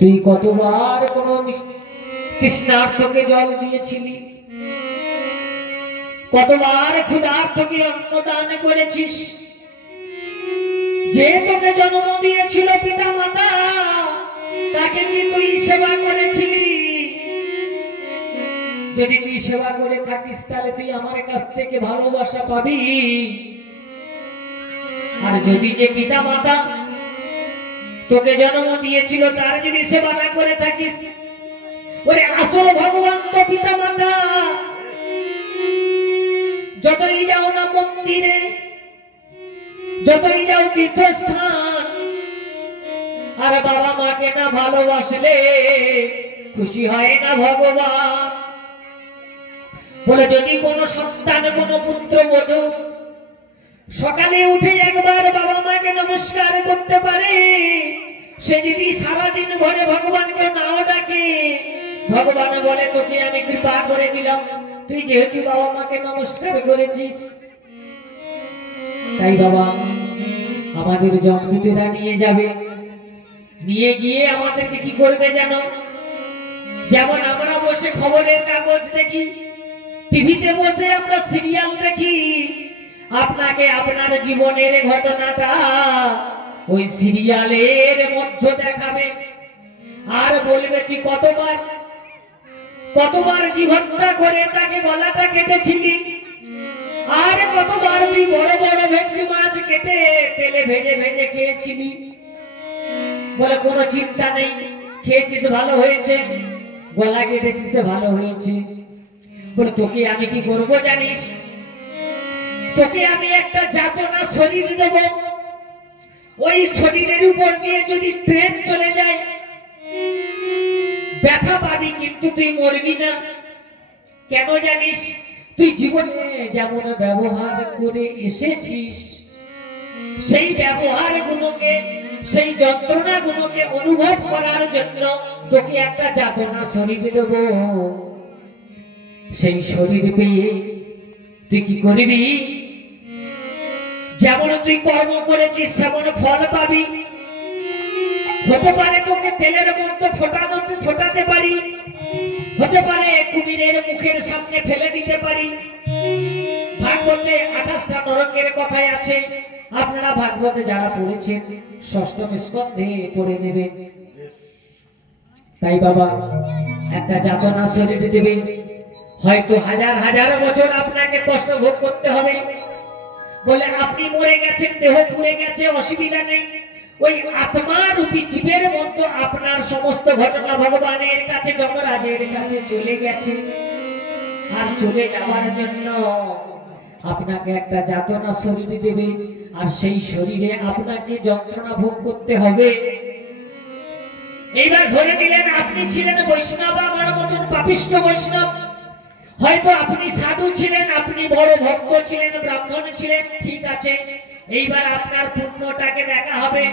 তুই কতবার কোন তৃষ্ণার্তকে জল দিয়েছিলি, কতবার ক্ষুধার্তকে অন্ন দান করেছিস। যে তোকে জন্ম দিয়েছিল পিতা মাতা, তাকে কি তুই সেবা করেছিলি? যদি তুই সেবা করে থাকিস তাহলে তুই আমার কাছ থেকে ভালোবাসা পাবি। আর যদি যে পিতা মাতা তোকে জন্ম দিয়েছিল তার যদি সেবা না করে থাকিস, ওরে আসল ভগবান তো পিতা মাতা। যতই যাও না মন্দিরে, যতই যাও তীর্থস্থান, আর বাবা মাকে না ভালোবাসলে খুশি হয় না ভগবান। বলে যদি কোনো সন্তান, কোনো পুত্র বধূ সকালে উঠে একবার বাবা মাকে নমস্কার করতে পারে, সে যদি সারাদিন ভরে ভগবানকে নাও ডাকে, ভগবান বলে তোকে আমি কৃপা করে দিলাম, তুই যেহেতু বাবা মাকে নমস্কার করেছিস। তাই বাবা আমাদের জমদূতেরা নিয়ে যাবে, নিয়ে গিয়ে আমাদেরকে কি করবে জানো? যেমন আমরা বসে খবরের কাগজ দেখি, টিভিতে বসে আমরা সিরিয়াল দেখি, আপনাকে আপনার জীবনের ঘটনাটা ওই সিরিয়ালের মধ্যে দেখাবে। আর বলবে তুই কতবার জীবনটা করে তাকে গলাটা কেটেছিলি, আর কতবার তুই বড় বড় ভেটকি মাছ কেটে তেলে ভেজে ভেজে খেয়েছিলি। বলে কোনো চিন্তা নেই, খেয়েছিস ভালো হয়েছে, গলা কেটেছিস ভালো হয়েছে। বলে তোকে আমি কি করবো জানিস? তোকে আমি একটা যাতনা শরীর দেব, ওই শরীরের উপর দিয়ে যদি ট্রেন চলে যায় ব্যথা পাবি, কিন্তু তুই মরবি না। কেন জানিস? তুই জীবনে যেমন ব্যবহার করে এসেছিস, সেই ব্যবহার গুলোকে, সেই যন্ত্রণা গুলোকে অনুভব করার জন্য তোকে একটা যাতনা শরীর দেব। সেই শরীর পেয়ে তুই কি করবি? যেমন তুই কর্ম করেছিস সেমন ফল পাবি। হতে পারে তোকে তেলের মধ্যে ফোটাতে পারি, হতে পারে কুমিরের মুখের সামনে ফেলে দিতে পারি। ভাগবতে 28টা নরকের কথাই আছে, আপনারা ভাগবতে যারা পড়েছেন ষষ্ঠম স্কন্ধে পড়ে নেবেন। তাই বাবা একটা যাতনা শরীর দেবেন, হয়তো হাজার হাজার বছর আপনাকে কষ্ট ভোগ করতে হবে। বলে আপনি মরে গেছেন, দেহ পুড়ে গেছে, অসুবিধা নেই, ওই আত্মা রূপী জীবের মধ্যে আপনার সমস্ত ঘটনা ভগবানের কাছে, যমরাজের কাছে চলে গেছে। আর চলে যাওয়ার জন্য আপনাকে একটা যাতনা শরীর দেবে, আর সেই শরীরে আপনাকে যন্ত্রণা ভোগ করতে হবে। এইবার ধরে নিলেন আপনি ছিলেন বৈষ্ণব, আমার মতন পাপিষ্ঠ বৈষ্ণব। হয়তো আপনি সাধু ছিলেন, আপনি বড় ভক্ত ছিলেন, ব্রাহ্মণ ছিলেন, ঠিক আছে। এইবার আপনার পুণ্যটাকে দেখা হবে,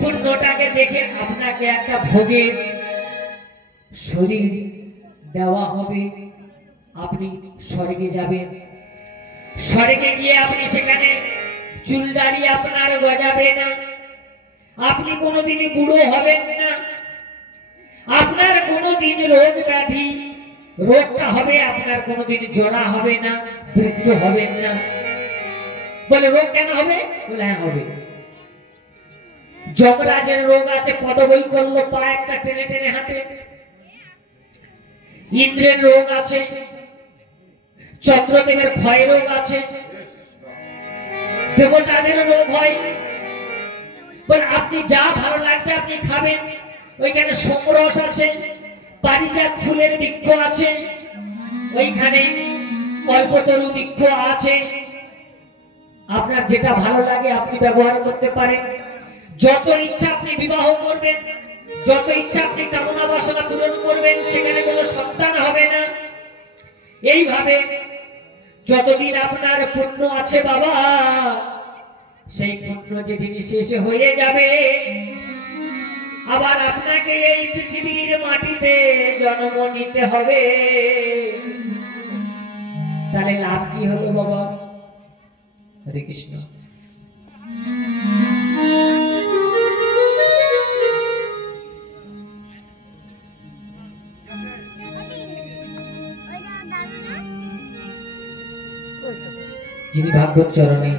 পুণ্যটাকে দেখে আপনাকে একটা ভোগের শরীর দেওয়া হবে। আপনি স্বর্গে যাবেন, স্বর্গে গিয়ে আপনি সেখানে চুলদাড়ি আপনার গজাবে না, আপনি কোনোদিনই বুড়ো হবেন না, আপনার কোনোদিন রোগ ব্যাধি রোগটা হবে, আপনার কোনোদিন জরা হবে না, বৃদ্ধ হবেন না। বলে রোগ কেন হবে? বলে হ্যাঁ হবে। যমরাজের রোগ আছে পদবৈকল্য, পা একটা টেনে টেনে হাঁটে। ইন্দ্রের রোগ আছে, চন্দ্রদেবের ক্ষয় রোগ আছে, দেবতাদের রোগ হয়। বলে আপনি যা ভালো লাগবে আপনি খাবেন। ওইখানে সোমরস আছে, পারিজাত ফুলের বৃক্ষ আছে, ওইখানে কল্পতরু বৃক্ষ আছে। আপনার যেটা ভালো লাগে আপনি ব্যবহার করতে পারেন। যত ইচ্ছা আপনি বিবাহ করবেন, যত ইচ্ছা আপনি কামনা বাসনা পূরণ করবেন, সেখানে কোনো সন্তান হবে না। এইভাবে যতদিন আপনার পুণ্য আছে বাবা, সেই পুণ্য যেদিন শেষ হয়ে যাবে, আবার আপনাকে এই পৃথিবীর মাটিতে জন্ম নিতে হবে। তাহলে লাভ কি হলো বাবা? হরে কৃষ্ণ। যিনি ভাগবত চরণে